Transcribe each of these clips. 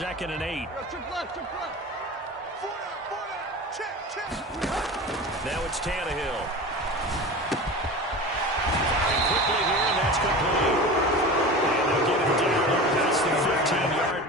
2nd and 8. Now it's Tannehill. And quickly here, and that's complete. And they'll get him down up past the 15-yard.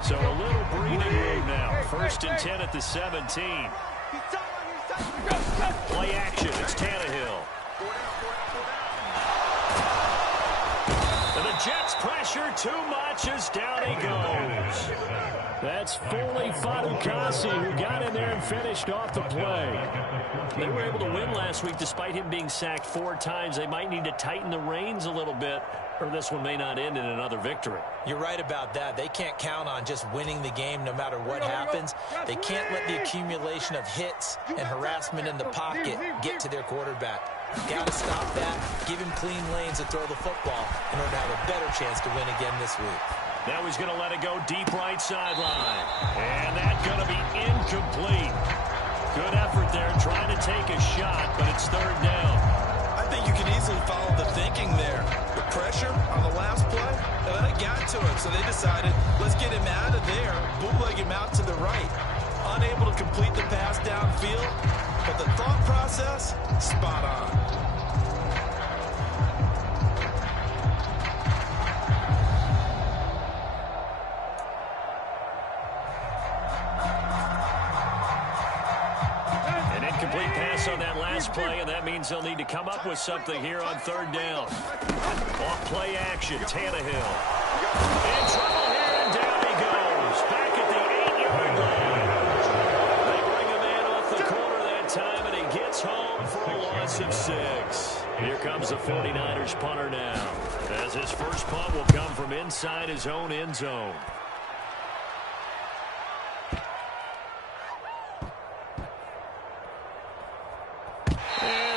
So a little breathing room now. 1st and 10 at the 17. Play action. It's Tannehill. And the Jets pressure too much as down he goes. That's Foley Fadukasi who got in there and finished off the play. They were able to win last week despite him being sacked 4 times. They might need to tighten the reins a little bit, or this one may not end in another victory. You're right about that. They can't count on just winning the game no matter what happens. They can't let the accumulation of hits and harassment in the pocket get to their quarterback. Got to stop that, give him clean lanes to throw the football in order to have a better chance to win again this week. Now he's going to let it go deep right sideline. And that's going to be incomplete. Good effort there trying to take a shot, but it's 3rd down. I think you can easily follow the thinking there. The pressure on the last play, it got to him, so they decided, let's get him out of there, bootleg him out to the right. Unable to complete the pass downfield, but the thought process, spot on. Incomplete pass on that last play, and that means they'll need to come up with something here on 3rd down. Off play action, Tannehill. In trouble here, and down he goes. Back at the 8-yard line. They bring him in off the corner that time, and he gets home for a loss of 6. Here comes the 49ers punter now, as his first punt will come from inside his own end zone.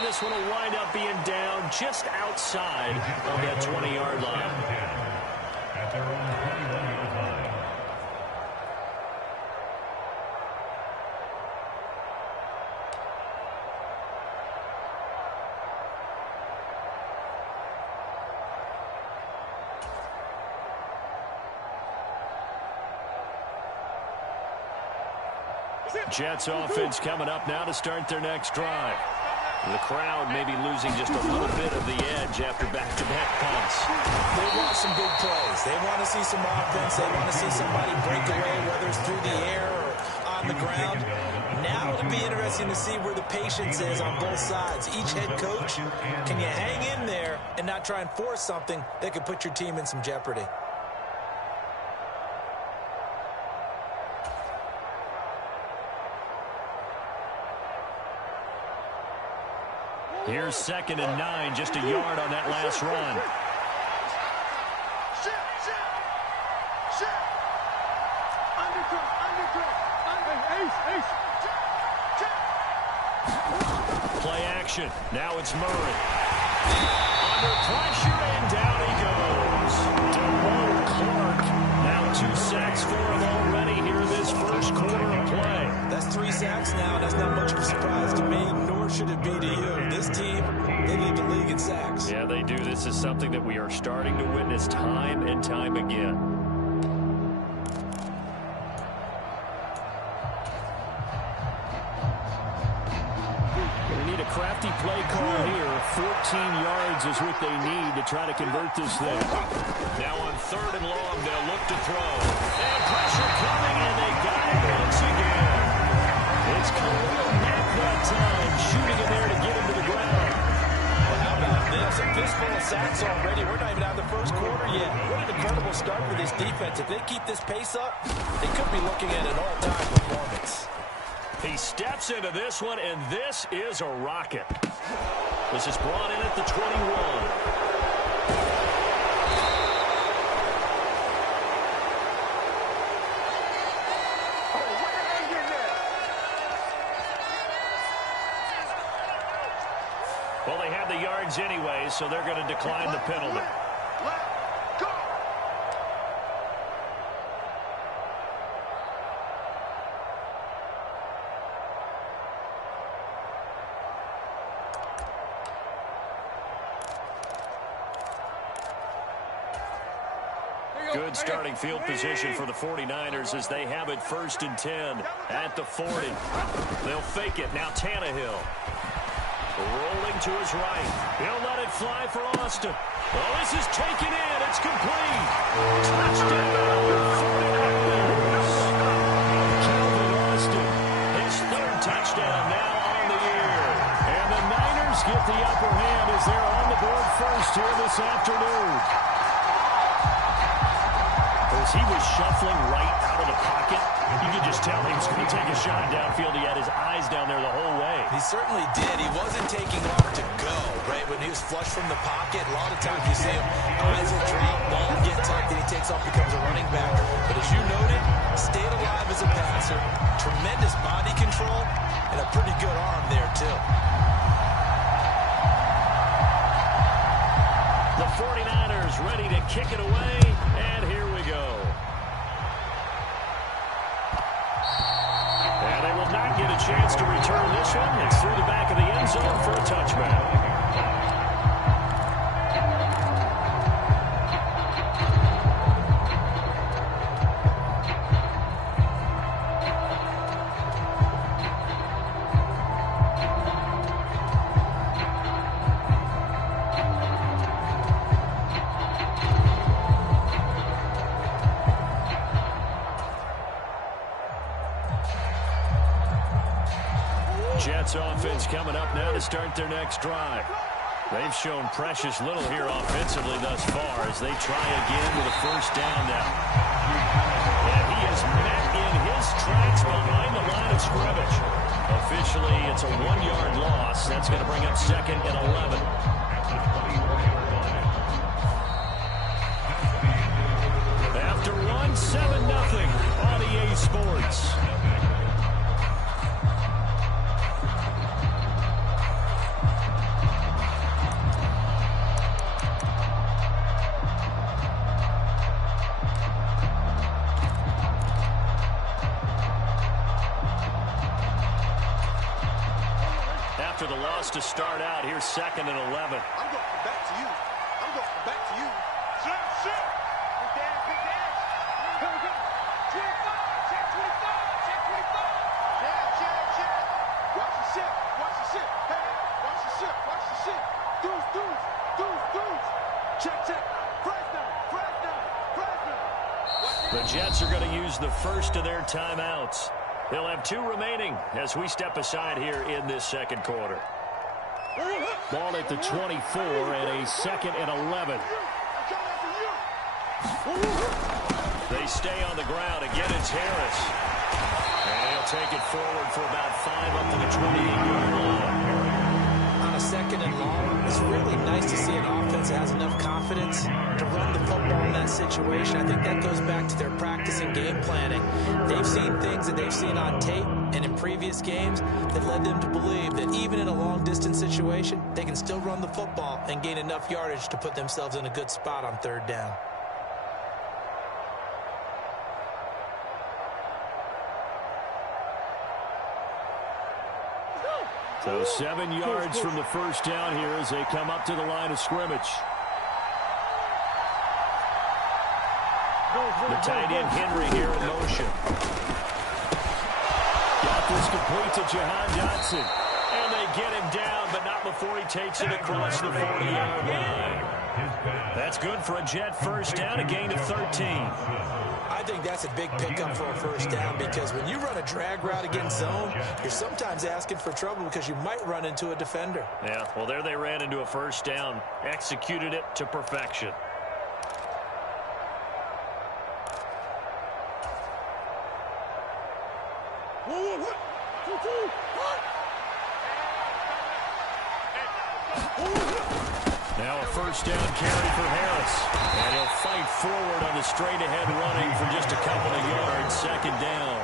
This one will wind up being down just outside of that 20-yard line. Jets offense coming up now to start their next drive. The crowd may be losing just a little bit of the edge after back-to-back punts. They want some big plays. They want to see some offense. They want to see somebody break away, whether it's through the air or on the ground. Now it'll be interesting to see where the patience is on both sides. Each head coach, can you hang in there and not try and force something that could put your team in some jeopardy? Here's 2nd and 9, just a yard on that last run. Play action. Now it's Murray. Under pressure, and down he goes. DeMone Clark. Now 2 sacks for him already here this first quarter of play. That's 3 sacks now. That's not much of a surprise to me, nor should it be to you. This team, they lead the league in sacks. Yeah, they do. This is something that we are starting to witness time and time again. Crafty play call here. 14 yards is what they need to try to convert this thing. Now on 3rd and long, they'll look to throw. And pressure coming, and they got it once again. It's Khalil Mack that time, shooting in there to get him to the ground. Well, how about this? A fistful of sacks already. We're not even out of the first quarter yet. What an incredible start for this defense. If they keep this pace up, they could be looking at an all-time performance. He steps into this one, and this is a rocket. This is brought in at the 21. Well, they have the yards anyway, so they're going to decline the penalty. Good starting field position for the 49ers as they have it 1st and 10 at the 40. They'll fake it. Now Tannehill. Rolling to his right. He'll let it fly for Austin. Oh, this is taken in. It's complete. Touchdown, 49ers. Calvin Austin, his 3rd touchdown now on the year. And the Niners get the upper hand as they're on the board first here this afternoon. As he was shuffling right out of the pocket, you could just tell he was going to take a shot downfield. He had his eyes down there the whole way. He certainly did. He wasn't taking off to go, right? When he was flush from the pocket, a lot of times you see him, eyes are dropped, ball get tucked, and he takes off, becomes a running back. But as you noted, stayed alive as a passer, tremendous body control, and a pretty good arm there, too. The 49ers ready to kick it away, and here we go. And they will not get a chance to return this one. It's through the back of the end zone for a touchback. Jets offense coming up now to start their next drive. They've shown precious little here offensively thus far as they try again with a 1st down now. And he is met in his tracks behind the line of scrimmage. Officially, it's a 1-yard loss. That's going to bring up 2nd and 11. After one, 7-0 on EA Sports. After the loss to start out, here's 2nd and 11. I'm going back to you. I'm going back to you. Sit. Good dash. Here we go. 25. Check 25. Check 25. The Jets are going to use the first of their timeouts. They'll have 2 remaining as we step aside here in this second quarter. Ball at the 24 and a 2nd and 11. They stay on the ground. Again, it's Harris. And he'll take it forward for about 5 up to the 28-yard line. On a 2nd and long, it's really nice to see an offense that has enough confidence to run the football in that situation. I think that goes back to their practice and game planning. They've seen things that they've seen on tape and in previous games that led them to believe that even in a long-distance situation, they can still run the football and gain enough yardage to put themselves in a good spot on 3rd down. So 7 yards from the first down here as they come up to the line of scrimmage. The tight end Henry here in motion. Got this complete to Jahan Johnson. And they get him down, but not before he takes it across the 40-yard line. That's good for a Jet first down, a gain of 13. I think that's a big pickup for a first down because when you run a drag route against zone, you're sometimes asking for trouble because you might run into a defender. Yeah, well, there they ran into a first down, executed it to perfection. Now a first down carry for Harris. And he'll fight forward on the straight-ahead running for just a couple of yards, 2nd down.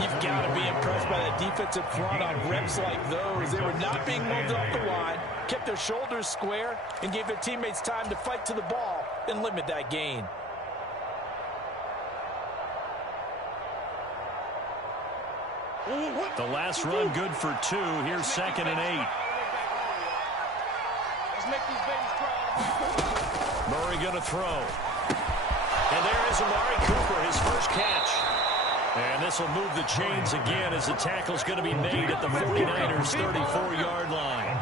You've got to be impressed by that defensive front on reps like those. They were not being moved off the line, kept their shoulders square, and gave their teammates time to fight to the ball and limit that gain. The last run good for 2. Here's 2nd and 8. Murray going to throw. And there is Amari Cooper, his first catch. And this will move the chains again as the tackle's going to be made at the 49ers' 34-yard line.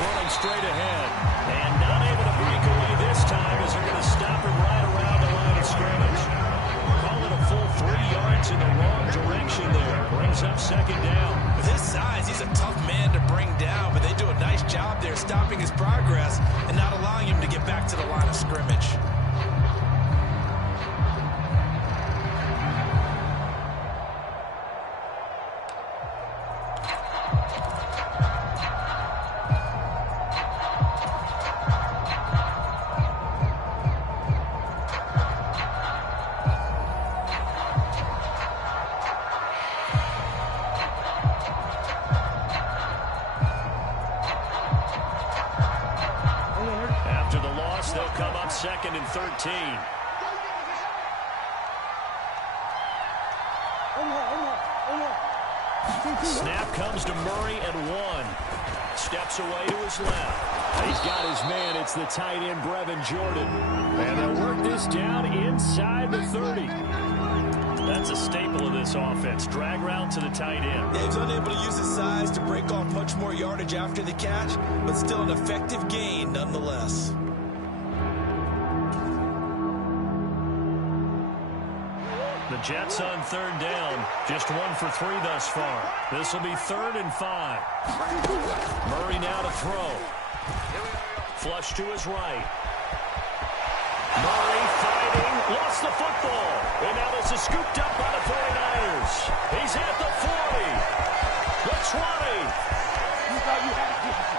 Running straight ahead and not able to break away this time as they're going to stop him right around the line of scrimmage. Call it a full 3 yards in the wrong direction there. Brings up 2nd down. With his size, he's a tough man to bring down, but they do a nice job there stopping his progress and not allowing him to get back to the line of scrimmage. After the loss, they'll come up 2nd and 13. Snap comes to Murray and 1. Steps away to his left. He's got his man. It's the tight end, Brevin Jordan. And they'll work this down inside the 30. That's a staple of this offense. Drag route to the tight end. Dave's unable to use his size to break off much more yardage after the catch, but still an effective gain nonetheless. The Jets on 3rd down. Just 1 for 3 thus far. This will be 3rd and 5. Murray now to throw. Flush to his right. Murray fighting. Lost the football. And now this is scooped up by the 49ers. He's at the 40. The 20.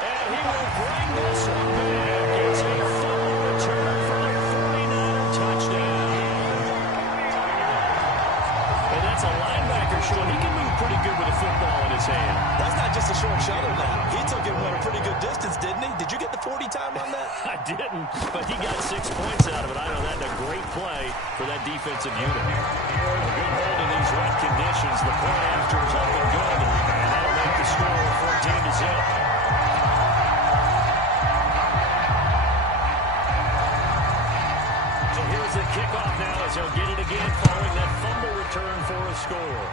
And he will bring this one back. It's a full return for the 49er touchdown. And that's a linebacker showing he can move pretty good with a football in his hand. That's not just a short shuttle now. He took it a pretty good distance, didn't he? Did you get the 40 time on that? I didn't, but he got 6 points out of it. I know that's a great play for that defensive unit. A good hold in these wet conditions. The point after is up and good, and that'll make the score 14-0. has the kickoff now as he'll get it again following that fumble return for a score.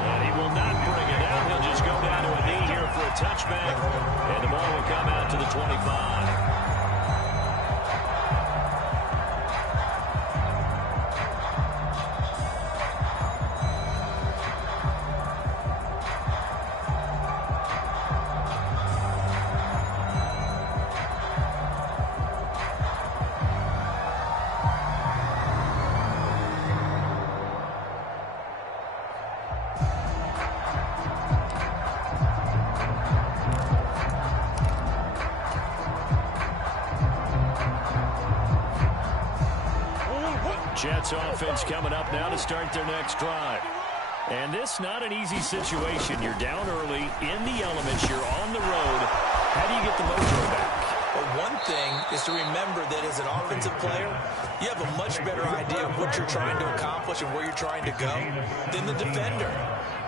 And he will not bring it out. He'll just go down to a knee here for a touchback. And the ball will come out to the 25. Jets offense coming up now to start their next drive. And this not an easy situation. You're down early, in the elements, you're on the road. How do you get the mojo back? Well, one thing is to remember that as an offensive player, you have a much better idea of what you're trying to accomplish and where you're trying to go than the defender.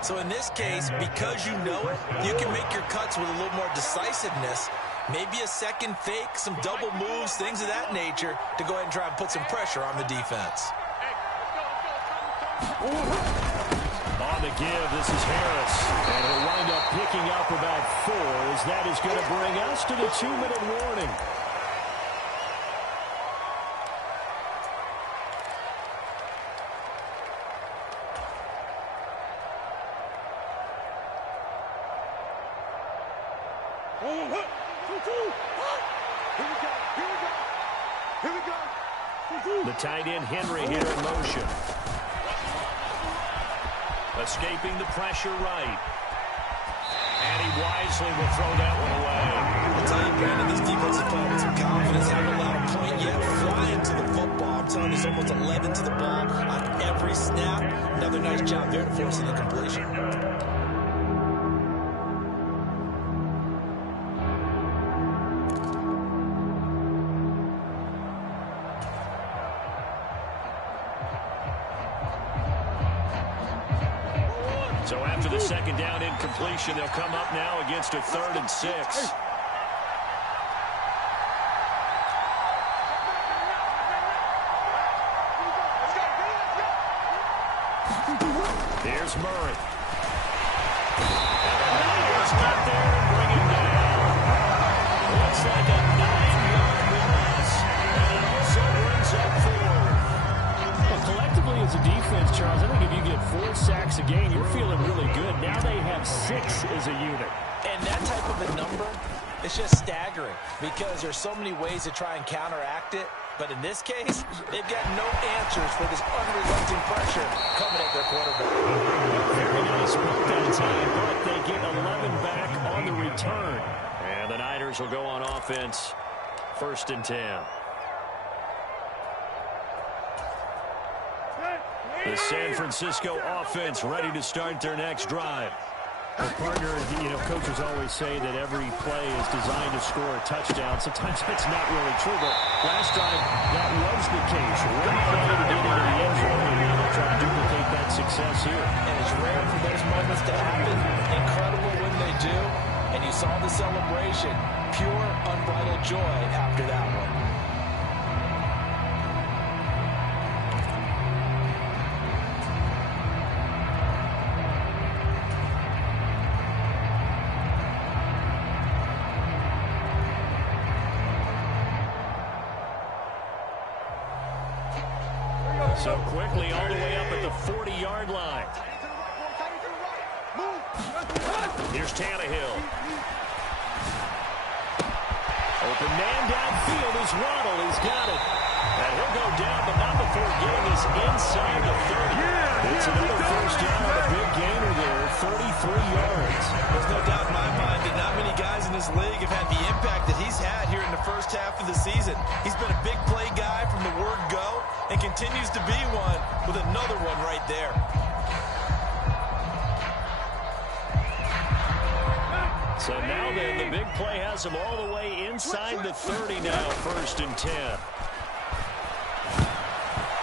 So in this case, because you know it, you can make your cuts with a little more decisiveness. Maybe a second fake, some double moves, things of that nature to go ahead and try and put some pressure on the defense. On the give, this is Harris. And he'll wind up picking up about 4 as that is going to bring us to the 2-minute warning. The tight end, Henry, here in motion. Escaping the pressure right. And he wisely will throw that one away. I'll tell you, Brandon, this defense is playing with some confidence. Haven't allowed a point yet. Flying to the football. I'm telling you, it's almost 11 to the ball on every snap. Another nice job there forcing the completion. So after the second down incompletion, they'll come up now against a 3rd and 6. Here's Murray. And the Niners get there and bring him down. Looks like a 9-yard loss. And it also brings up 4. Well, collectively as a defense, Charles, I think if you get 4 sacks a game, you're feeling really good. Now they have 6 as a unit. And that type of a number, it's just staggering because there's so many ways to try and counteract it. But in this case, they've got no answers for this unrelenting pressure coming at their quarterback. Very nice book that time, but they get 11 back on the return. And the Niners will go on offense, 1st and 10. The San Francisco offense ready to start their next drive. Well, partner, coaches always say that every play is designed to score a touchdown. Sometimes that's not really true, but last drive, that was the case. One play to get into the end zone, and now they'll try to duplicate that success here. And it's rare for those moments to happen. Incredible when they do. And you saw the celebration. Pure, unbridled joy after that one. So quickly all the way up at the 40-yard line. Here's Tannehill. Open man downfield is Waddle. He's got it. And he'll go down, but not before getting us inside the 30. It's another first down on a big gainer there, 33 yards. There's no doubt in my mind that not many guys in this league have had the impact that he's had here in the first half of the season. He's been a big play guy from the word go and continues to be one with another one right there. So now then, the big play has him all the way inside the 30 now, 1st and 10.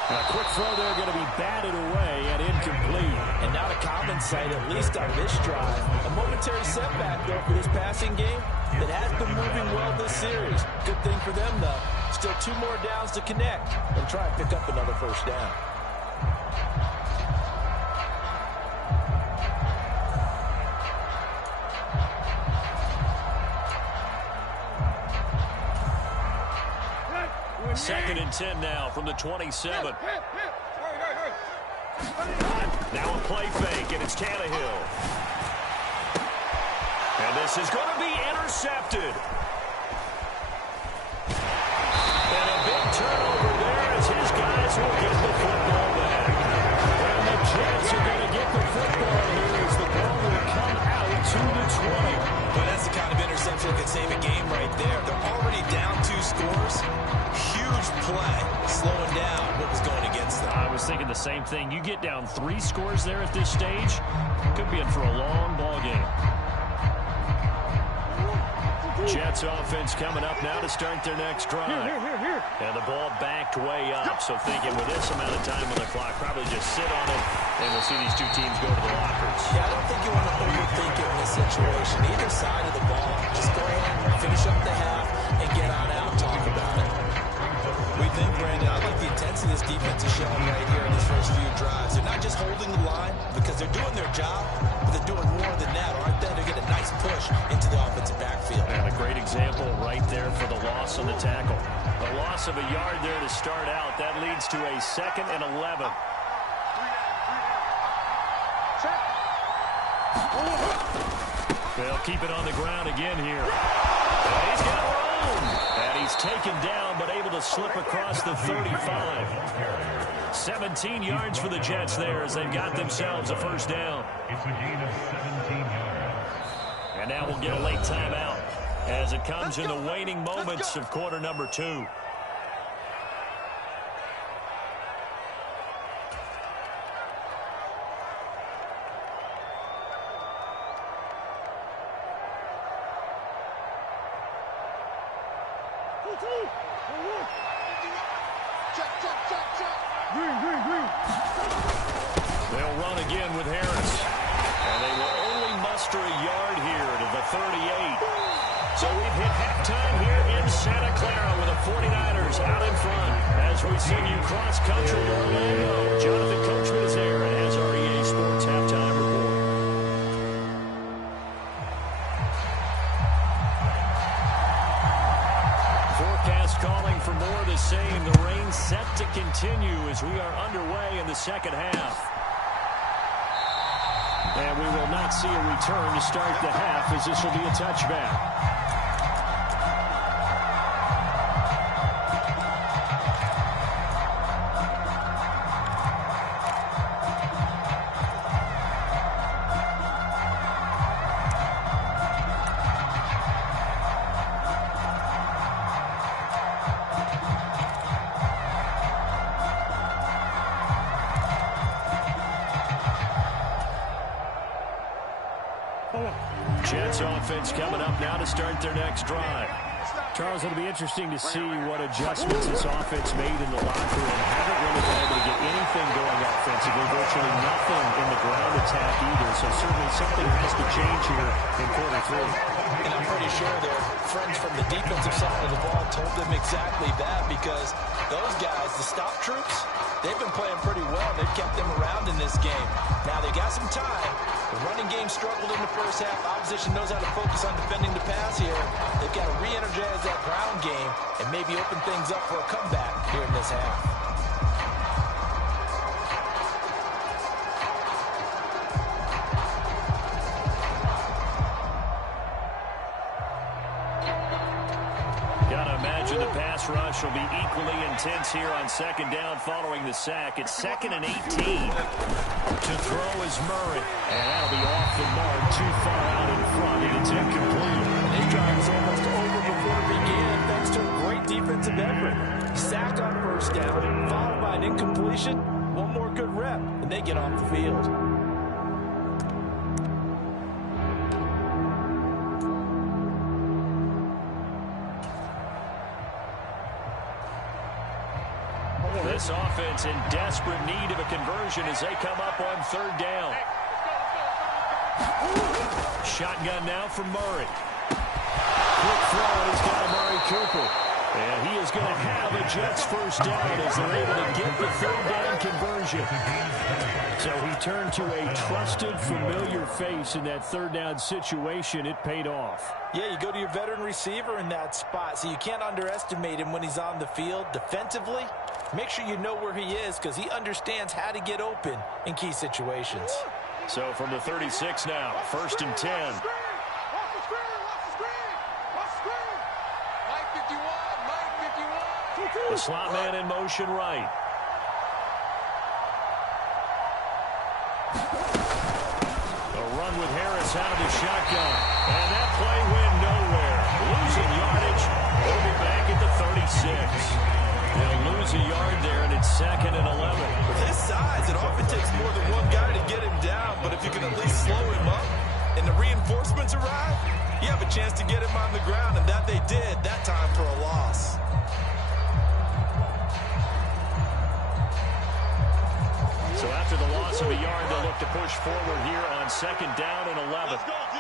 A quick throw there going to be batted away and incomplete. And not a common sight, at least on this drive. A momentary setback, though, for this passing game that has been moving well this series. Good thing for them, though. Still 2 more downs to connect and try and pick up another first down. Second and 10 now from the 27. Now a play fake, and it's Tannehill. And this is going to be intercepted. And a big turnover there as his guys will get the football back. And the Jets are going to get the football here as the ball will come out to the 20. But that's the kind of interception that could save a game right there. They're already down 2 scores. Huge play, slowing down what was going against them. I was thinking the same thing. You get down 3 scores there at this stage, could be in for a long ball game. Jets offense coming up now to start their next drive. And the ball backed way up, so thinking with this amount of time on the clock, probably just sit on it, and we'll see these 2 teams go to the lockers. Yeah, I don't think you want to overthink it in this situation. Either side of the ball, just go ahead, finish up the half, and get on out, talk about it. We think, Brandon, I like the intensity this defense is showing right here in these first few drives. They're not just holding the line because they're doing their job, but they're doing more than that, aren't they? They're getting a nice push into the offensive backfield. And a great example right there for the loss on the tackle. A loss of a yard there to start out. That leads to a 2nd and 11. They'll keep it on the ground again here. And he's got room. And he's taken down, but able to slip across the 35. 17 yards for the Jets there as they've got themselves a first down. It's a gain of 17 yards. And now we'll get a late timeout as it comes in the waning moments of quarter number 2. They'll run again with Harris. And they will only muster a yard here to the 38. So we've hit halftime here in Santa Clara with the 49ers out in front. As we send you cross-country to Orlando, Jonathan Coachman is there and has our EA Sports halftime report. Forecast calling for more of the same. The rain set to continue as we are underway in the second half. And we will not see a return to start the half as this will be a touchback. Jets offense coming up now to start their next drive. Charles, it'll be interesting to see what adjustments this offense made in the locker room. Haven't really been able to get anything going offensively, virtually nothing in the ground attack either. So certainly something has to change here in quarter 3. And I'm pretty sure their friends from the defensive side of the ball told them exactly that, because those guys, the stop troops, they've been playing pretty well. They've kept them around in this game. Now they got some time. The running game struggled in the first half. Opposition knows how to focus on defending the pass here. They've got to re-energize that ground game and maybe open things up for a comeback here in this half. The pass rush will be equally intense here on second down following the sack. It's 2nd and 18. To throw is Murray. And that'll be off the mark, too far out in front, and it's incomplete. His drive was almost over before it began, thanks to a great defensive effort. Sack on first down, followed by an incompletion. One more good rep, and they get off the field. This offense in desperate need of a conversion as they come up on third down. Shotgun now from Murray. Quick throw, he's got Amari Cooper. And he is going to have a Jets first down as they're able to get the third down conversion. So he turned to a trusted, familiar face in that third down situation. It paid off. Yeah, you go to your veteran receiver in that spot, so you can't underestimate him when he's on the field. Defensively, make sure you know where he is because he understands how to get open in key situations. So from the 36 now, 1st and 10. The slot man in motion right. A run with Harris out of the shotgun. And that play went nowhere. Losing yardage. He'll be back at the 36. They'll lose a yard there, and it's 2nd and 11. With his size, it often takes more than one guy to get him down. But if you can at least slow him up and the reinforcements arrive, you have a chance to get him on the ground, and that they did that time for a loss. So after the loss of a yard, they'll look to push forward here on 2nd down and 11. Let's go, D.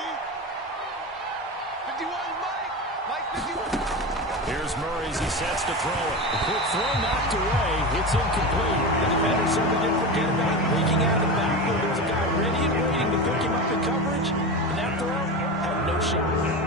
51, Mike 51. Here's Murray as he sets to throw it. The quick throw knocked away. It's incomplete. The defender certainly didn't forget about him. Leaking out of the backfield, there's a guy ready and waiting to pick him up in coverage. And that throw had no shot.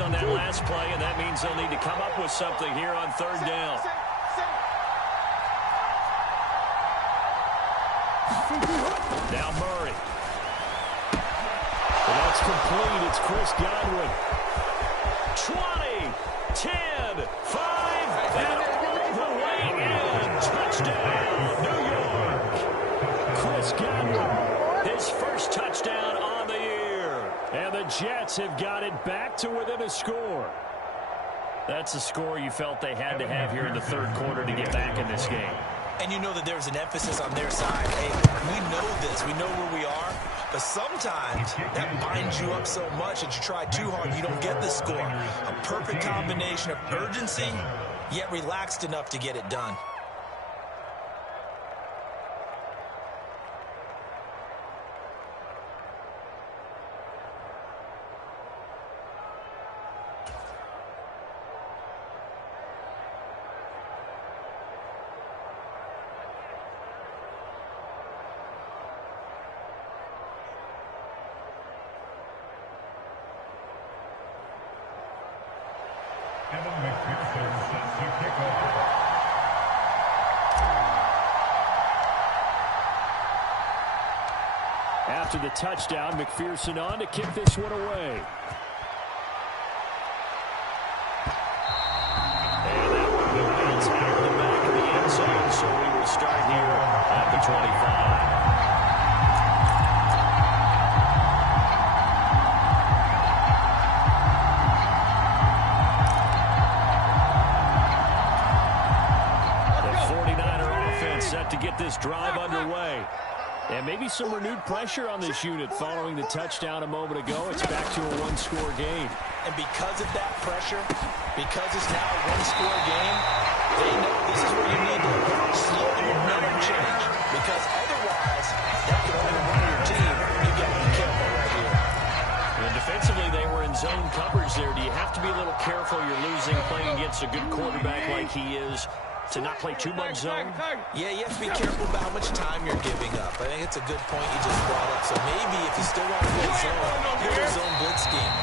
On that last play, and that means they'll need to come up with something here on 3rd down. Now Murray. And that's complete. It's Chris Godwin. 20, 10, 5, and all the way in. Touchdown, New York. Chris Godwin. His first touchdown on the year. And the Jets have got it back to within a score. That's the score you felt they had to have here in the 3rd quarter to get back in this game. And you know that there's an emphasis on their side. Hey, we know this. We know where we are. But sometimes that binds you up so much that you try too hard, you don't get the score. A perfect combination of urgency, yet relaxed enough to get it done. After the touchdown, McPherson on to kick this one away. And that one will bounce out of the back of the end zone, so we will start here at the 25. Set to get this drive underway. And maybe some renewed pressure on this unit following the touchdown a moment ago. It's back to a one-score game. And because of that pressure, because it's now a one-score game, they know this is where you need to slow the momentum change. Because otherwise, that could only run your team. You've got to be careful right here. And defensively, they were in zone coverage there. Do you have to be a little careful? You're losing, playing against a good quarterback like he is, to not play too much zone? Yeah, you have to be careful about how much time you're giving up. I think it's a good point you just brought up. So maybe if you still want to play zone, here's a zone blitz scheme.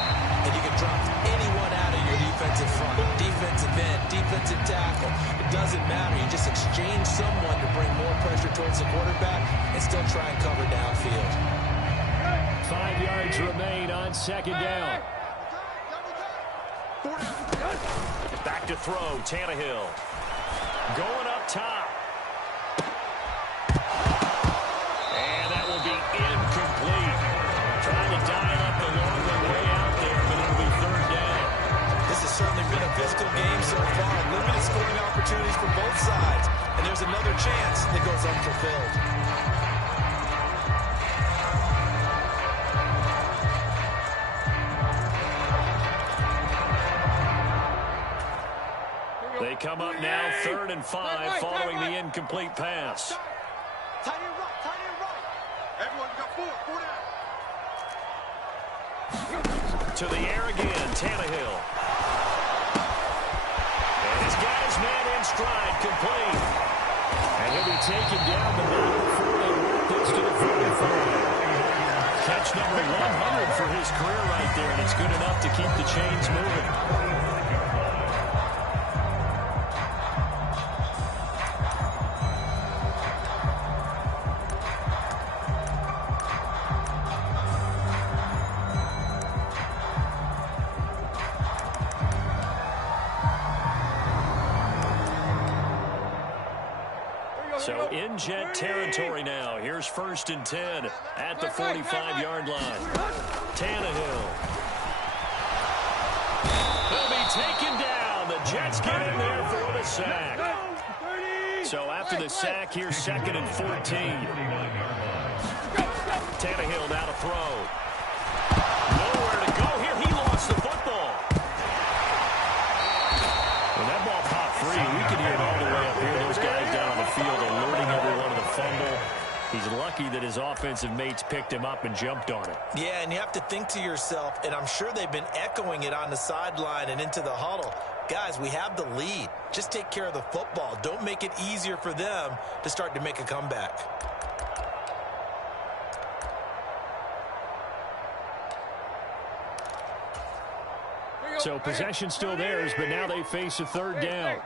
And you can drop anyone out of your defensive front, defensive end, defensive tackle. It doesn't matter. You just exchange someone to bring more pressure towards the quarterback and still try and cover downfield. 5 yards remain on 2nd down. Back to throw, Tannehill. Going up top. And that will be incomplete. Trying to dial up the long way out there. game so far. Limited scoring opportunities for both sides. And there's another chance that goes unfulfilled. They come up now, 3rd and 5, following the incomplete pass. Tight end right, tight end right. Everyone got four down. To the air again, Tannehill. And he's got his man in stride, complete. And he'll be taken down, but not before they work this to the 45. Catch number 100 for his career right there, and it's good enough to keep the chains moving. So in Jet territory now. Here's 1st and 10 at the 45-yard line. Tannehill. He'll be taken down. The Jets get in there for the sack. So after the sack, here's 2nd and 14. Tannehill now to throw. Nowhere to go here. He lost the football. When that ball popped free, we could hear it all the way up here. Those guys down on the field alerting everyone of the fumble. He's lucky that his offensive mates picked him up and jumped on it. Yeah, and you have to think to yourself, and I'm sure they've been echoing it on the sideline and into the huddle. Guys, we have the lead. Just take care of the football. Don't make it easier for them to start to make a comeback. So possession still theirs, but now they face a 3rd down.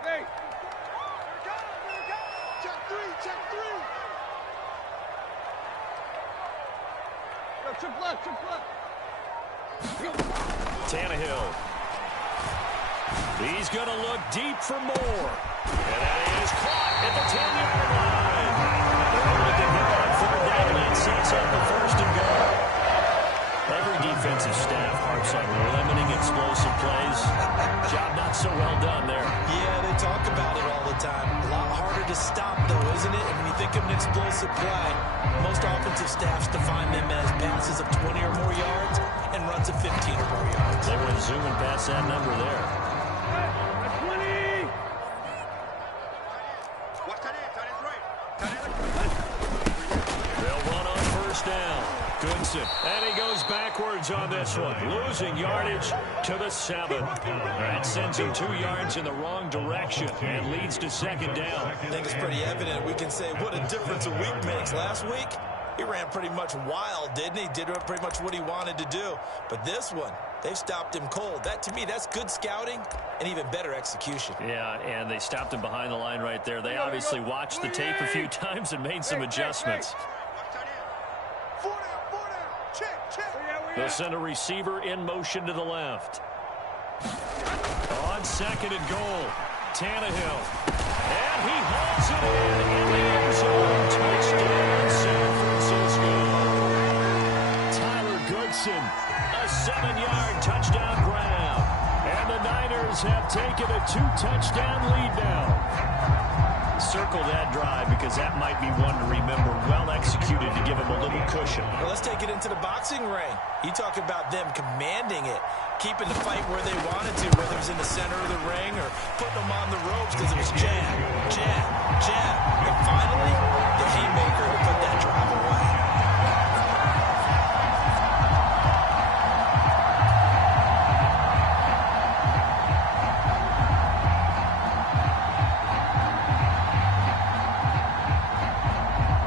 Check three. Check left. Tannehill. He's going to look deep for more. And that is caught at the 10-yard line. They're able to get him on 4th down, and that sets up the 1st and goal. Every defensive staff harps on limiting explosive plays. Job not so well done there. Yeah, they talk about it all the time. A lot harder to stop, though, isn't it? And when you think of an explosive play, most offensive staffs define them as passes of 20 or more yards and runs of 15 or more yards. They went zooming past that number there. Watch tight end's right. They'll run on 1st down. Goodson. And he goes backwards on this one. Losing yardage to the 7. That sends him 2 yards in the wrong direction and leads to 2nd down. I think it's pretty evident. We can say what a difference a week makes. Last week, he ran pretty much wild, didn't he? Did pretty much what he wanted to do. But this one, they've stopped him cold. That, to me, that's good scouting and even better execution. Yeah, and they stopped him behind the line right there. They obviously watched the tape a few times and made some adjustments. Four down. Check. They'll send a receiver in motion to the left. On 2nd and goal, Tannehill. And he hauls it in the end zone. Touchdown, San Francisco. Tyler Goodson, a 7-yard touchdown grab. And the Niners have taken a 2-touchdown lead now. Circle that drive because that might be one to remember. Well executed to give him a little cushion. Well, let's take it into the boxing ring. You talk about them commanding it, keeping the fight where they wanted to, whether it was in the center of the ring or putting them on the ropes because it was jab. And finally, the haymaker to put that drive away.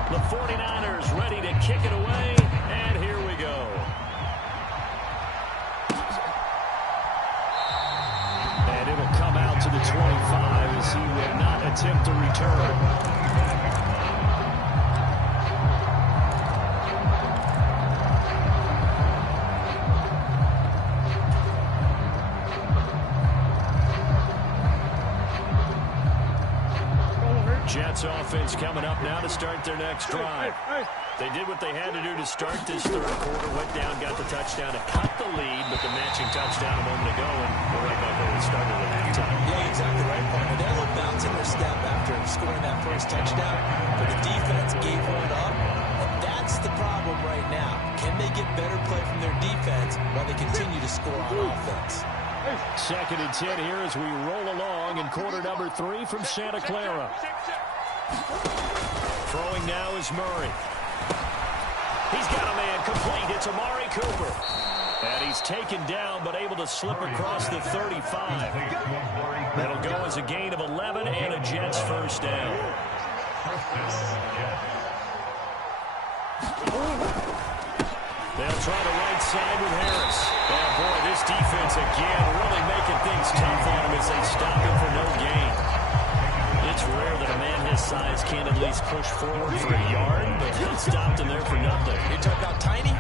The 49ers ready to kick it away, and here we go. And it'll come out to the 25 as he will not attempt to return. Jets offense coming up now to start their next drive. They did what they had to do to start this third quarter. Went down, got the touchdown to cut the lead, but the matching touchdown a moment ago, and we're right back where we started at halftime. Yeah, exactly right, partner. They're a little bounce in their step after scoring that first touchdown, but the defense gave one up. And that's the problem right now. Can they get better play from their defense while they continue to score on offense? 2nd and 10 here as we roll along in quarter number 3 from Santa Clara. Throwing now is Murray. He's got a man complete. It's Amari Cooper. And he's taken down but able to slip across the 35. That'll go as a gain of 11 and a Jets first down. They'll try the right side with Harris. Oh, boy, this defense again really making things tough on him as they stop him for no gain. It's rare that a man his size can't at least push forward for a yard, but he stopped him there for nothing. You talking about tiny?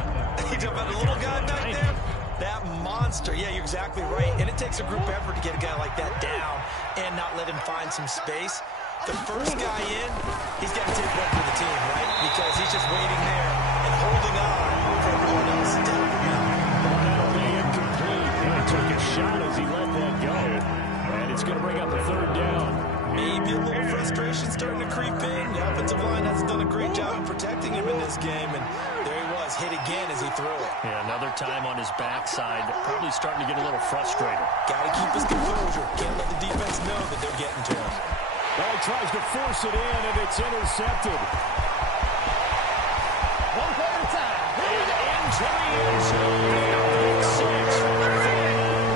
You talking about a little guy back there? That monster. Yeah, you're exactly right. And it takes a group effort to get a guy like that down and not let him find some space. The first guy in, he's got to take one for the team, right? Because he's just waiting there and holding on for everyone else to take him out. That'll be incomplete. He took a shot as he let that go. And it's going to bring up a 3rd down. Maybe a little frustration starting to creep in. The offensive line hasn't done a great job of protecting him in this game, and there he was, hit again as he threw it. Yeah, another time on his backside, probably starting to get a little frustrated. Got to keep his composure. Can't let the defense know that they're getting to him. Well, he tries to force it in, and it's intercepted. One play at a time. And into the end zone. Pick 6 for the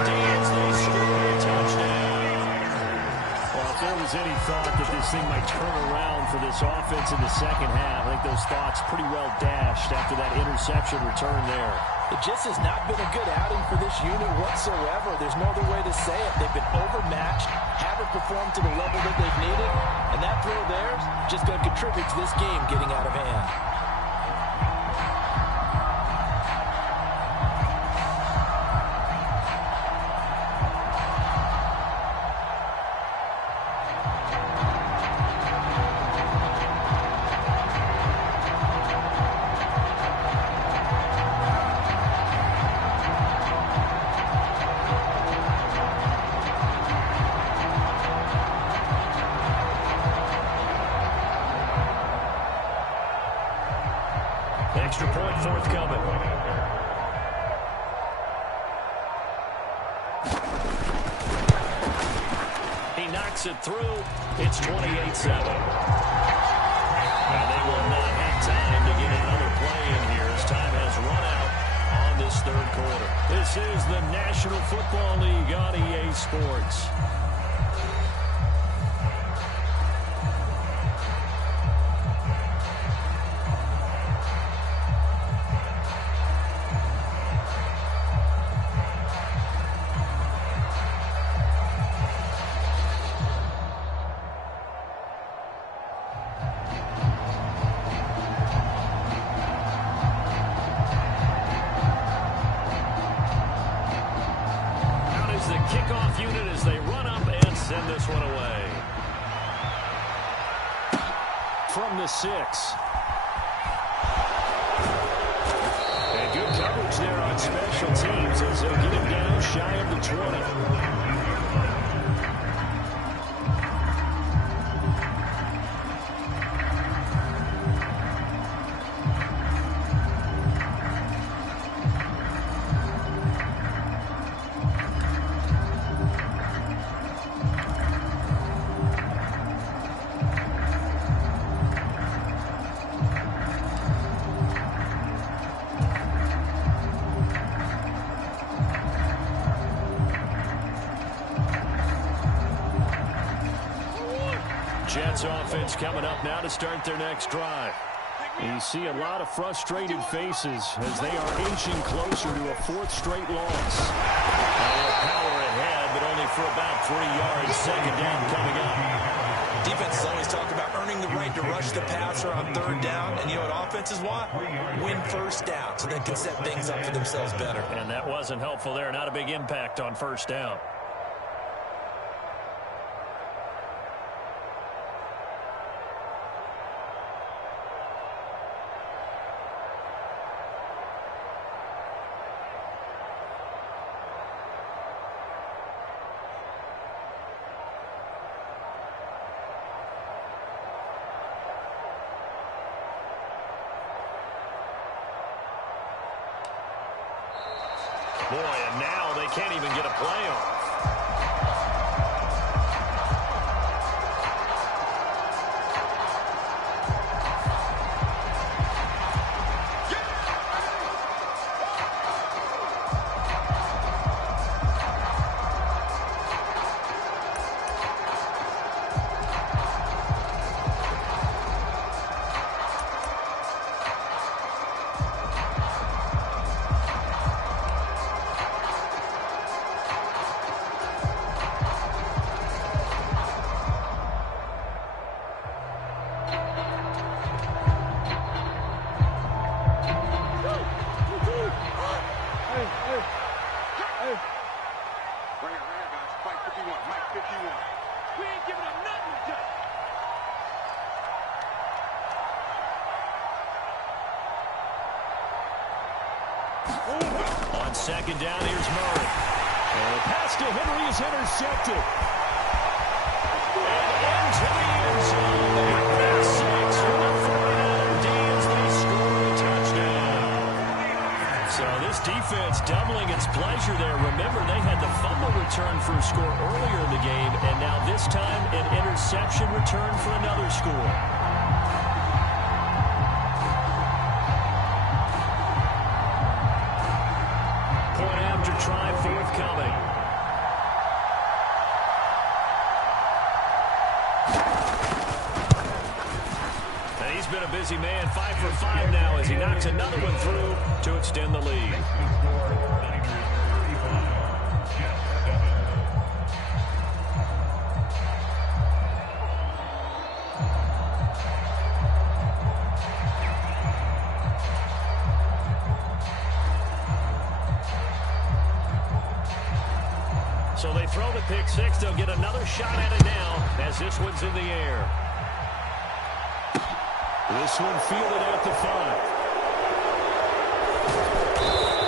Deans. They score a touchdown. Well, if there was any thought that this thing might turn around for this offense in the second half, I think those thoughts pretty well dashed after that interception return there. It just has not been a good outing for this unit whatsoever. There's no other way to say it. They've been overmatched, haven't performed to the level that they've needed, and that throw there is just going to contribute to this game getting out of hand. Extra point forthcoming. He knocks it through. It's 28-7. And they will not have time to get another play in here as time has run out on this third quarter. This is the National Football League on EA Sports. Kickoff unit as they run up and send this one away. From the 6. And good coverage there on special teams as they'll get him down shy of the 20. Jets offense coming up now to start their next drive. You see a lot of frustrated faces as they are inching closer to a 4th straight loss. Power ahead, but only for about 3 yards. Second down coming up. Defenses always talk about earning the right to rush the passer on 3rd down. And you know what offenses want? Win 1st down so they can set things up for themselves better. And that wasn't helpful there. Not a big impact on 1st down. Boy, and now they can't even get a play off. On second down, here's Murray. And the pass to Henry is intercepted. And into the end zone. That's 6 for the 49er D's. They score a touchdown. So this defense doubling its pleasure there. Remember, they had the fumble return for a score earlier in the game, and now this time an interception return for another score. Try forthcoming. And he's been a busy man, 5 for 5 now as he knocks another one through to extend the lead. So they throw the pick six. They'll get another shot at it now as this one's in the air. This one fielded at the 5.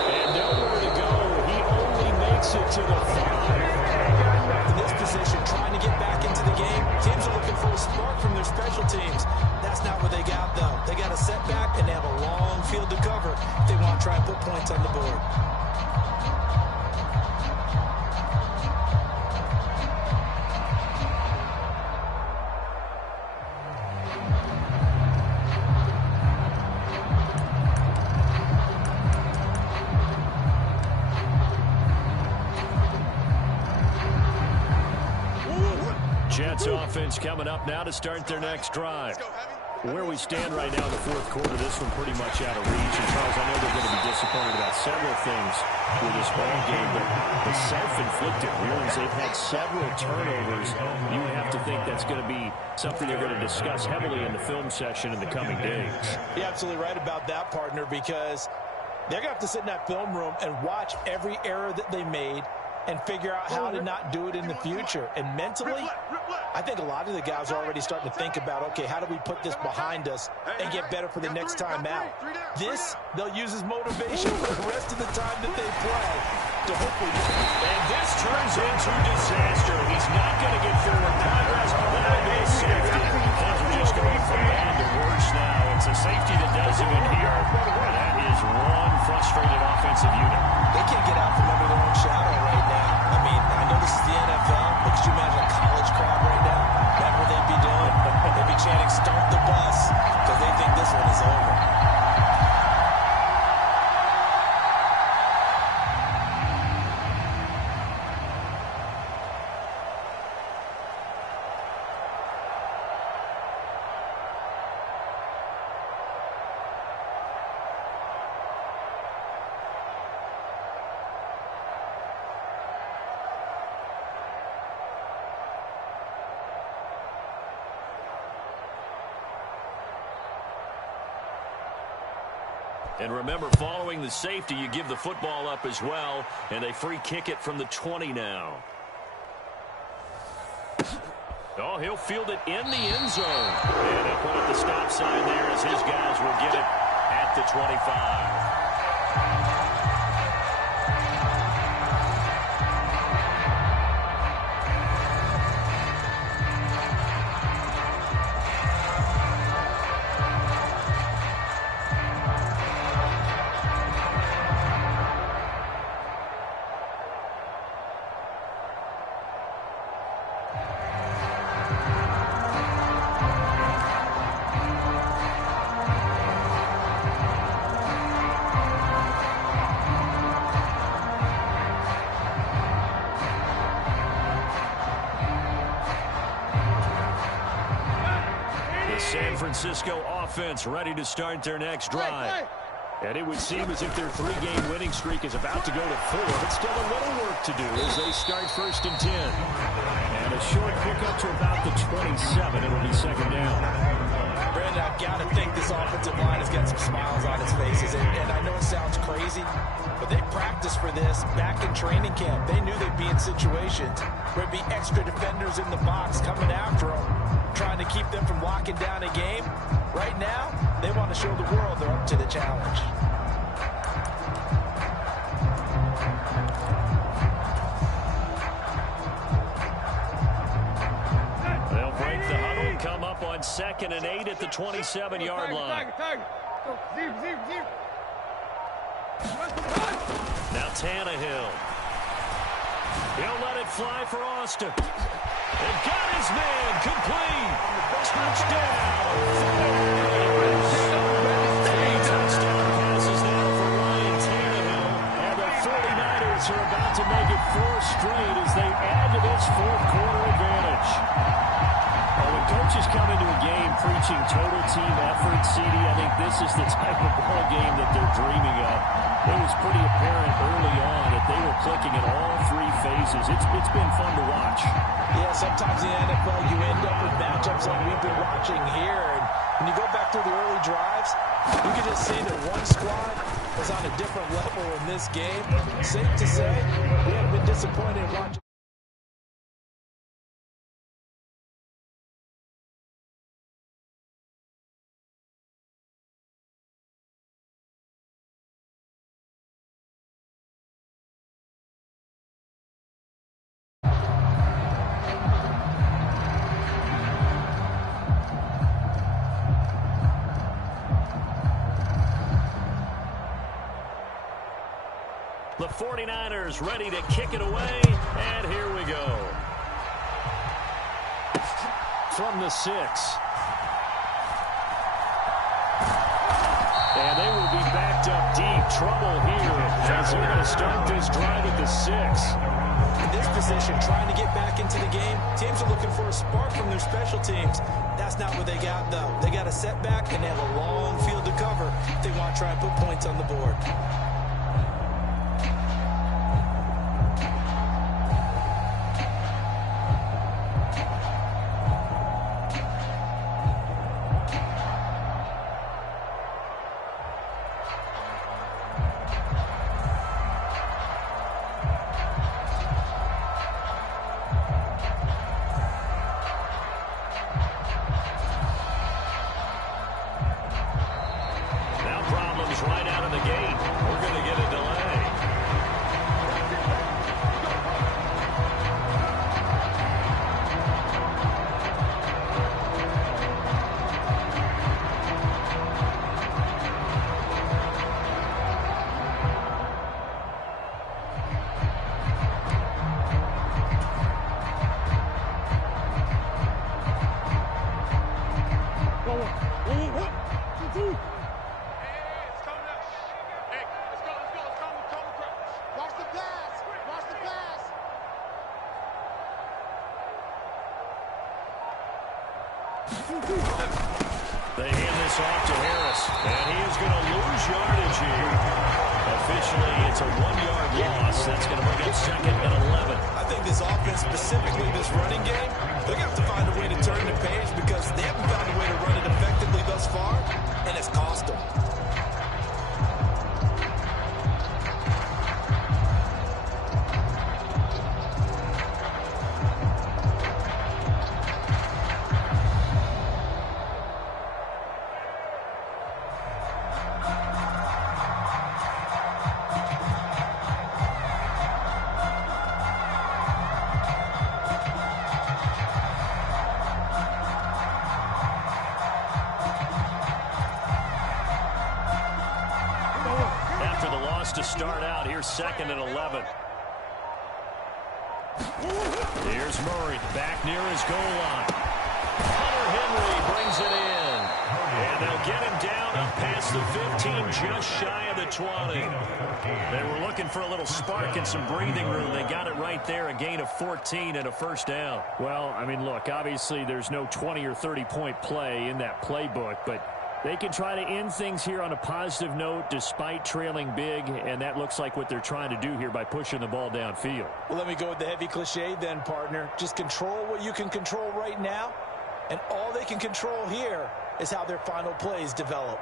And nowhere to go. He only makes it to the 5. In this position, trying to get back into the game, teams are looking for a spark from their special teams. That's not what they got, though. They got a setback, and they have a long field to cover if they want to try and put points on the board. Jets offense coming up now to start their next drive. Where we stand right now in the fourth quarter, this one pretty much out of reach. And Charles, I know they're going to be disappointed about several things with this ball game, but the self-inflicted wounds, they've had several turnovers. You have to think that's going to be something they're going to discuss heavily in the film session in the coming days. You're absolutely right about that, partner, because they're going to have to sit in that film room and watch every error that they made and figure out how to not do it in the future. And mentally, I think a lot of the guys are already starting to think about, okay, how do we put this behind us and get better for the next time out? This, they'll use as motivation for the rest of the time that they play to hopefully get it. And this turns into disaster. He's not going to get forward progress, but that'll be a safety. Things are just going from bad to worse now. It's a safety that does him in here. And that is one frustrated offensive unit. They can't get out from under their own shadow right now. I mean, I know this is the NFL, but could you imagine a college crowd right now? That's what they'd be doing. They'd be chanting, "Start the bus," because they think this one is over. And remember, following the safety, you give the football up as well, and they free kick it from the 20 now. Oh, he'll field it in the end zone. And he'll put up the stop sign there as his guys will get it at the 25. Francisco offense ready to start their next drive. And it would seem as if their 3-game winning streak is about to go to 4, but still a little work to do as they start 1st and 10. And a short pickup to about the 27. It'll be 2nd down. Brandon, I've got to think this offensive line has got some smiles on its faces. And I know it sounds crazy, but they practiced for this back in training camp. They knew they'd be in situations where there'd be extra defenders in the box coming after them, trying to keep them from locking down a game. Right now, they want to show the world they're up to the challenge. They'll break the huddle, come up on 2nd and 8 at the 27-yard line. Now Tannehill. He'll let it fly for Austin. They've got his man complete. Touchdown. Three touchdown passes now for Ryan Tannehill. And the 49ers are about to make it 4 straight as they add to this 4th-quarter advantage. When coaches come into a game preaching total team effort, CD, I think this is the type of ball game that they're dreaming of. It was pretty apparent early on that they were clicking in all 3 phases. It's been fun to watch. Yeah, sometimes in the NFL you end up with matchups like we've been watching here. And when you go back through the early drives, you can just see that one squad was on a different level in this game. Safe to say, we haven't been disappointed watching. The 49ers ready to kick it away, and here we go. From the 6. And they will be backed up deep. Trouble here as they're going to start this drive at the 6. In this position, trying to get back into the game, teams are looking for a spark from their special teams. That's not what they got, though. They got a setback, and they have a long field to cover if they want to try and put points on the board. Right out of the gate. We're going to get a delay. They hand this off to Harris, and he is going to lose yardage here. Officially, it's a 1-yard loss. That's going to bring up 2nd and 11. I think this offense, specifically this running game, they're going to have to find a way to turn the page because they haven't found a way to run it effectively thus far, and it's cost them. To start out, here's 2nd and 11. Here's Murray back near his goal line. Hunter Henry brings it in. And they'll get him down up past the 15, just shy of the 20. They were looking for a little spark and some breathing room. They got it right there, a gain of 14 and a first down. Well, I mean, look, obviously there's no 20 or 30-point play in that playbook, but they can try to end things here on a positive note despite trailing big, and that looks like what they're trying to do here by pushing the ball downfield. Well, let me go with the heavy cliche then, partner. Just control what you can control right now, and all they can control here is how their final plays develop.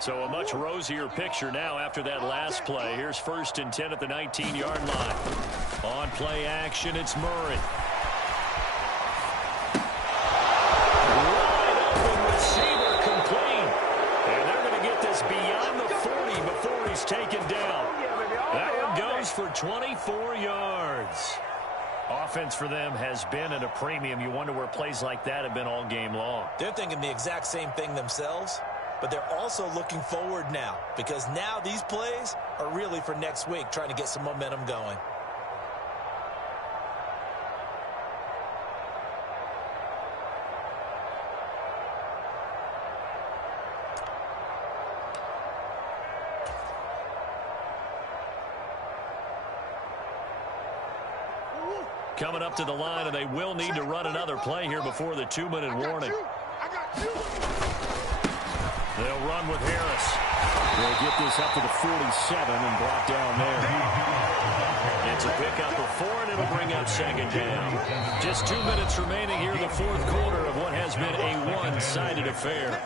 So a much rosier picture now after that last play. Here's 1st and 10 at the 19-yard line. On play action, it's Murray. Wide open receiver complete. And they're going to get this beyond the 40 before he's taken down. That one goes for 24 yards. Offense for them has been at a premium. You wonder where plays like that have been all game long. They're thinking the exact same thing themselves. But they're also looking forward now, because now these plays are really for next week, trying to get some momentum going. Coming up to the line, and they will need to run another play here before the 2-minute warning. They'll run with Harris. They'll get this up to the 47 and brought down there. It's a pickup of 4, and it'll bring up 2nd down. Just 2 minutes remaining here in the 4th quarter of what has been a one-sided affair.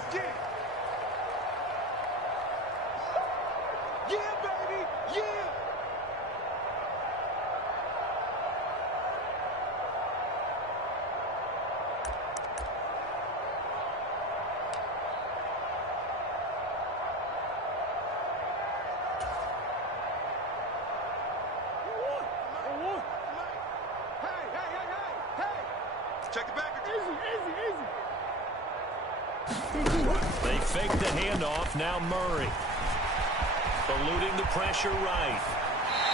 Check it back. They fake the handoff. Now Murray. Eluding the pressure right.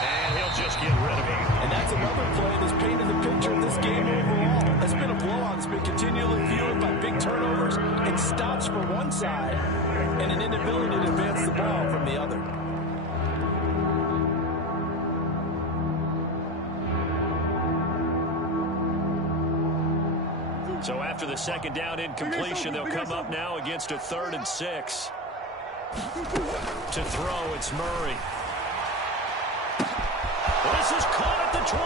And he'll just get rid of it. And that's another play that's painted the picture of this game overall. It's been a blowout. It's been continually fueled by big turnovers and stops for one side and an inability to advance the ball from the other. So after the 2nd down incompletion, they'll come up now against a 3rd and 6. To throw, it's Murray. This is caught at the 20.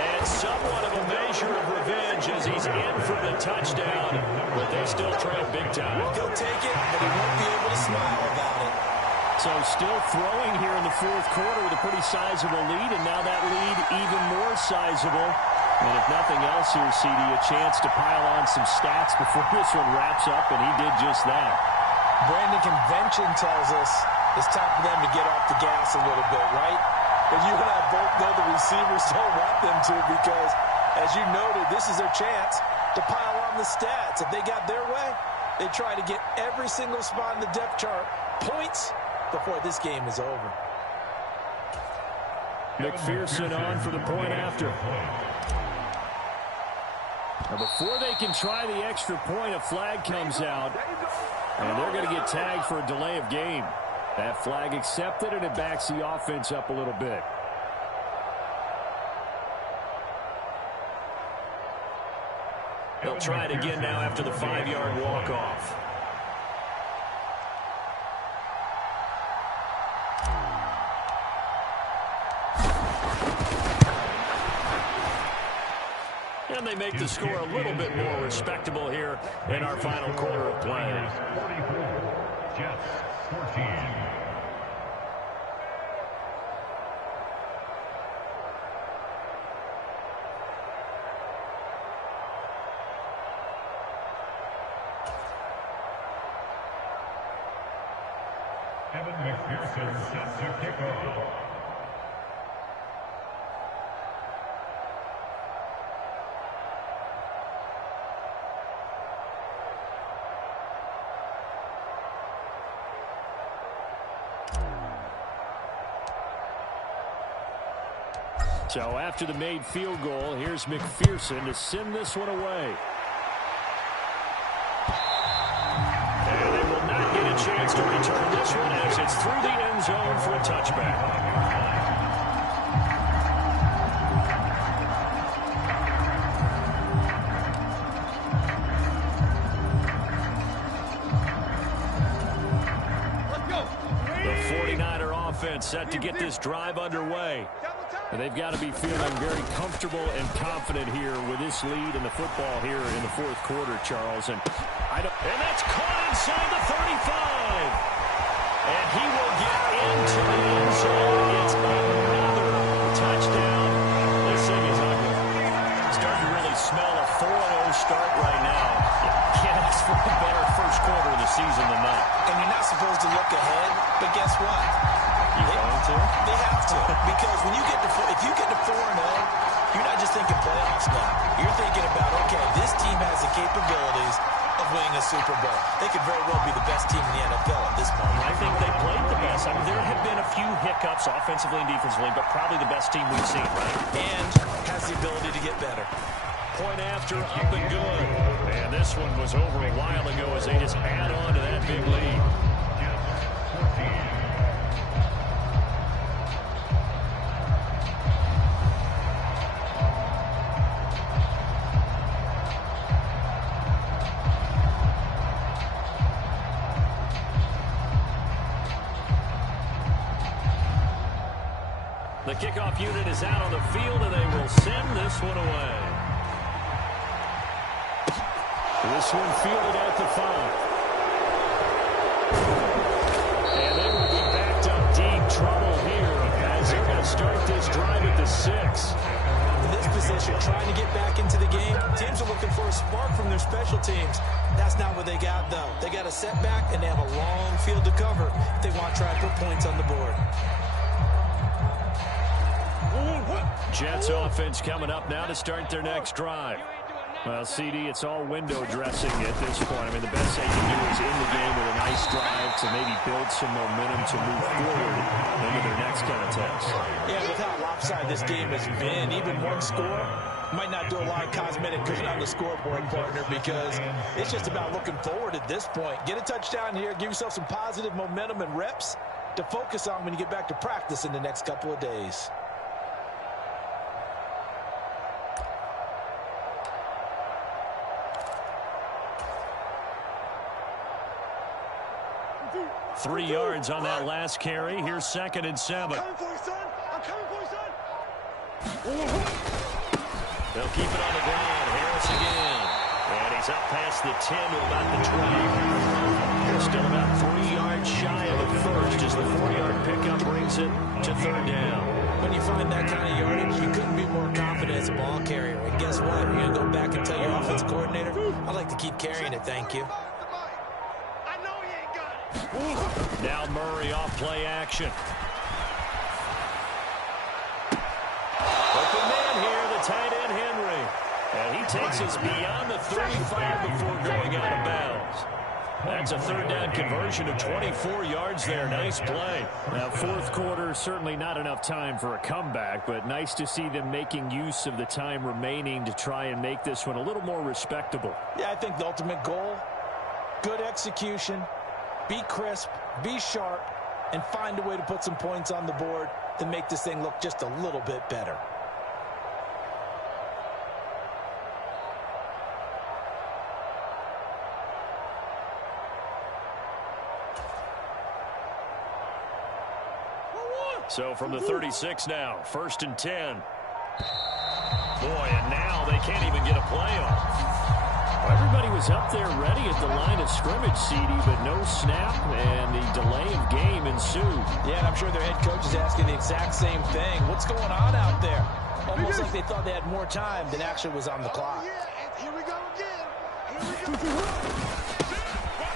And somewhat of a measure of revenge as he's in for the touchdown. But they still trail big time. He'll take it, but he won't be able to smile about it. So still throwing here in the 4th quarter with a pretty sizable lead, and now that lead even more sizable. And if nothing else here, CD, a chance to pile on some stats before this one wraps up, and he did just that. Brandon, convention tells us it's time for them to get off the gas a little bit, right? But you and I both know the receivers don't want them to, because, as you noted, this is their chance to pile on the stats. If they got their way, they try to get every single spot in the depth chart points before this game is over. McPherson on for the point after. Now before they can try the extra point, a flag comes out, and they're going to get tagged for a delay of game. That flag accepted, and it backs the offense up a little bit. They'll try it again now after the 5-yard walk-off. And they make the score a little bit more respectable here in our final quarter of play. 44, Jets 14. Evan McPherson set to kick off. So after the made field goal, here's McPherson to send this one away. And they will not get a chance to return this one as it's through the end zone for a touchback. Set to get this drive underway. And they've got to be feeling very comfortable and confident here with this lead in the football here in the fourth quarter, Charles. And that's caught inside the 35. And he will get into the end zone. It's another touchdown. This thing is ugly. Starting to really smell a 4-0 start right now. Can't ask for a better first quarter of the season than that. And you're not supposed to look ahead, but guess what? They have to, because when you get to if you get to 4-0, you're not just thinking playoffs now. You're thinking about, okay, this team has the capabilities of winning a Super Bowl. They could very well be the best team in the NFL at this moment. I think they played the best. I mean, there have been a few hiccups offensively and defensively, but probably the best team we've seen, right? And has the ability to get better. Point after, up and good. And this one was over a while ago as they just add on to that big lead. The kickoff unit is out on the field, and they will send this one away. This one fielded at the 5. And they will be backed up deep. Trouble here as they're going to start this drive at the 6. In this position, trying to get back into the game, teams are looking for a spark from their special teams. That's not what they got, though. They got a setback, and they have a long field to cover if they want to try and put points on the board. Jets offense coming up now to start their next drive. Well, CD, it's all window dressing at this point. I mean, the best they can do is in the game with a nice drive to maybe build some momentum to move forward into their next kind of test. Yeah, with how lopsided this game has been, even one score might not do a lot of cosmetic cushion on the scoreboard, partner, because it's just about looking forward at this point. Get a touchdown here, give yourself some positive momentum and reps to focus on when you get back to practice in the next couple of days. Three yards on that last carry. Here's 2nd and 7. I'm coming for you, son. I'm coming for you, son. They'll keep it on the ground. Harris again. And he's up past the 10 to about the 20. They're still about 3 yards shy of the first as the 4-yard pickup brings it to 3rd down. When you find that kind of yardage, you couldn't be more confident as a ball carrier. And guess what? You're going to go back and tell your offense coordinator, I'd like to keep carrying it, thank you. Now Murray off play action. Open man here, the tight end Henry. And he takes us beyond the 35 before going out of bounds. That's a 3rd down conversion of 24 yards there. Nice play. Now, fourth quarter, certainly not enough time for a comeback, but nice to see them making use of the time remaining to try and make this one a little more respectable. Yeah, I think the ultimate goal, good execution, be crisp, be sharp, and find a way to put some points on the board to make this thing look just a little bit better. So from the 36 now, 1st and 10. Boy, and now they can't even get a play off. Everybody was up there ready at the line of scrimmage, CD, but no snap, and the delay of game ensued. Yeah, and I'm sure their head coach is asking the exact same thing. What's going on out there? Almost like they thought they had more time than actually was on the clock. Yeah, and here we go again. Here we go.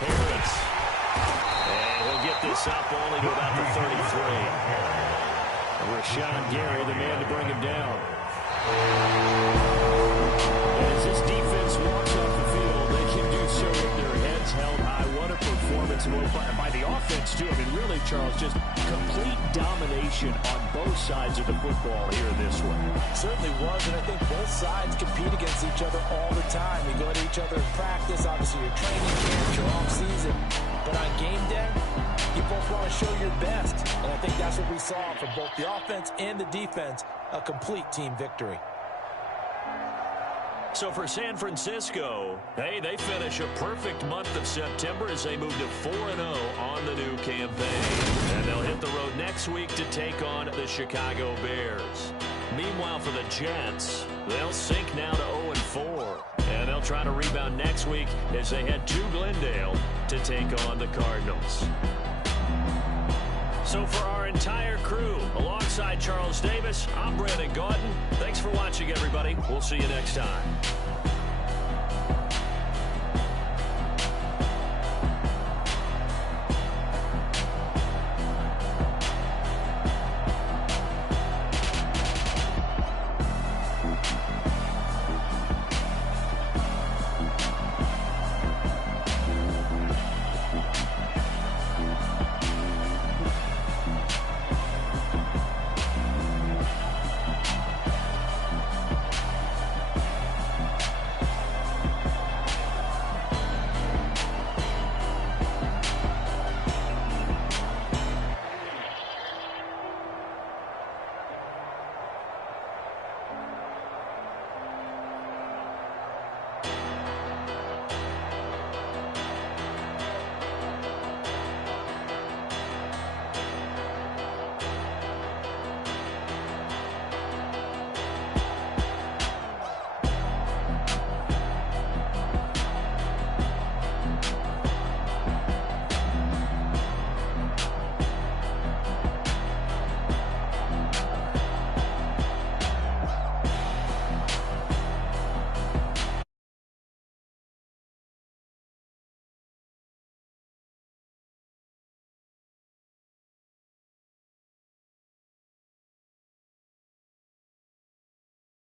Harris. And he'll get this up only to about the 33. Rashawn Gary, the man to bring him down. As this defense walks off the field, they can do so with their head defense held high. What a performance by the offense, too. I mean, really, Charles, just complete domination on both sides of the football here this one. Certainly was, and I think both sides compete against each other all the time. You go at each other in practice, obviously your training camp, your off-season. But on game day, you both want to show your best. And I think that's what we saw from both the offense and the defense, a complete team victory. So for San Francisco, hey, they finish a perfect month of September as they move to 4-0 on the new campaign. And they'll hit the road next week to take on the Chicago Bears. Meanwhile, for the Jets, they'll sink now to 0-4. And they'll try to rebound next week as they head to Glendale to take on the Cardinals. So for our entire crew, alongside Charles Davis, I'm Brandon Gaudin. Thanks for watching, everybody. We'll see you next time.